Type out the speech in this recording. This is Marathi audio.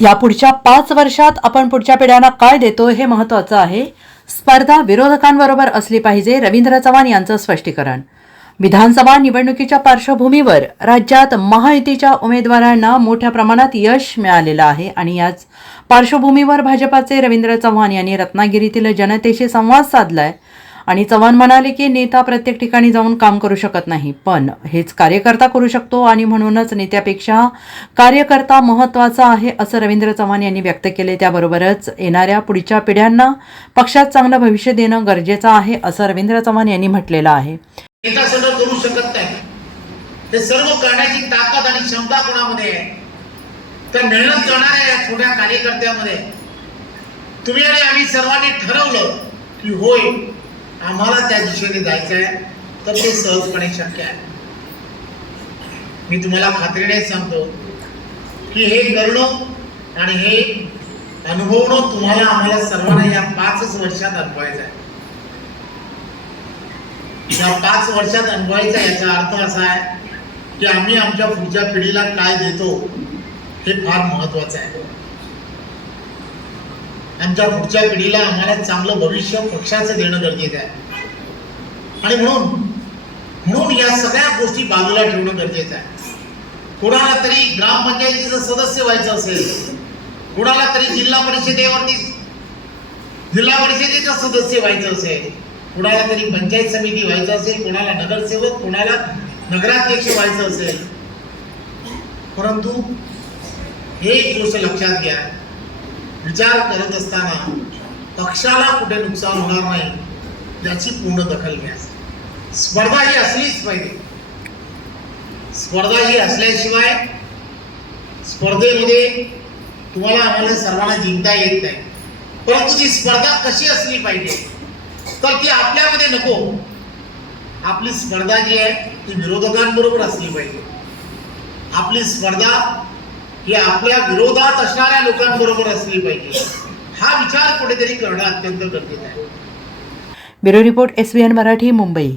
या पुढच्या 5 वर्षात आपण पुढच्या पिढ्यांना काय देतो हे महत्त्वाचं आहे. स्पर्धा विरोधकांबरोबर असली पाहिजे. रवींद्र चव्हाण यांचं स्पष्टीकरण. विधानसभा निवडणुकीच्या पार्श्वभूमीवर राज्यात महायुतीच्या उमेदवारांना मोठ्या प्रमाणात यश मिळालेलं आहे आणि याच पार्श्वभूमीवर भाजपाचे रवींद्र चव्हाण यांनी रत्नागिरीतील जनतेशी संवाद साधलाय आणि चव्हाण म्हणाले की नेता प्रत्येक ठिकाणी जाऊन काम करू शकत नाही, पण हेच कार्यकर्ता करू शकतो आणि म्हणूनच नेत्यापेक्षा कार्यकर्ता महत्त्वाचा आहे असं रवींद्र चव्हाण यांनी व्यक्त केले. त्याबरोबरच येणाऱ्या पुढच्या पिढ्यांना पक्षात चांगलं भविष्य देणं गरजेचं आहे असं रवींद्र चव्हाण यांनी म्हटलेलं आहे. नेता सगळं करू शकत नाही, हे सर्व करण्याची ताकद आणि क्षमता कोणामध्ये आहे? तर मेहनत करणाऱ्या या छोट्या कार्यकर्त्यामध्ये. तुम्ही आणि आम्ही सर्वांनी ठरवलं की होय आम्हाला त्या दिशेने जायचं आहे, तर ते सहजपणे शक्य आहे. मी तुम्हाला खात्रीने सांगतो की हे करणं आणि हे अनुभवणं तुम्हाला आम्हाला सर्वांना या 5 वर्षात अनुभवायचं आहे. या 5 वर्षात अनुभवायचा याचा अर्थ असा आहे की आम्ही आमच्या पुढच्या पिढीला काय देतो हे फार महत्वाचं आहे. आमच्या पुढच्या पिढीला आम्हाला चांगलं भविष्य पक्षाचं देणं गरजेचं आहे आणि म्हणून या सगळ्या गोष्टी बाजूला ठेवणं गरजेचं आहे. कोणाला तरी ग्रामपंचायतीचं सदस्य व्हायचं असेल, कोणाला तरी जिल्हा परिषदेचं सदस्य व्हायचं असेल, कोणाला तरी पंचायत समिती व्हायचं असेल, कोणाला नगरसेवक, कोणाला नगराध्यक्ष व्हायचं असेल, परंतु एक गोष्ट लक्षात घ्या, विचार करत असताना पक्षाला कुठे नुकसान होणार नाही याची पूर्ण दखल घ्या. स्पर्धा ही असलीच पाहिजे. स्पर्धा ही असल्याशिवाय स्पर्धेमध्ये तुम्हाला आम्हाला सर्वांना जिंकता येत नाही. परंतु ती स्पर्धा कशी असली पाहिजे तर ती आपल्यामध्ये नको. आपली स्पर्धा जी आहे ती विरोधकांबरोबर असली पाहिजे. आपली स्पर्धा ही आपल्या विरोधात असणाऱ्या लोकांबरोबर असली पाहिजे. हा विचार कुठेतरी करणं अत्यंत गरजेचं आहे. Bureau report SBN Marathi, Mumbai.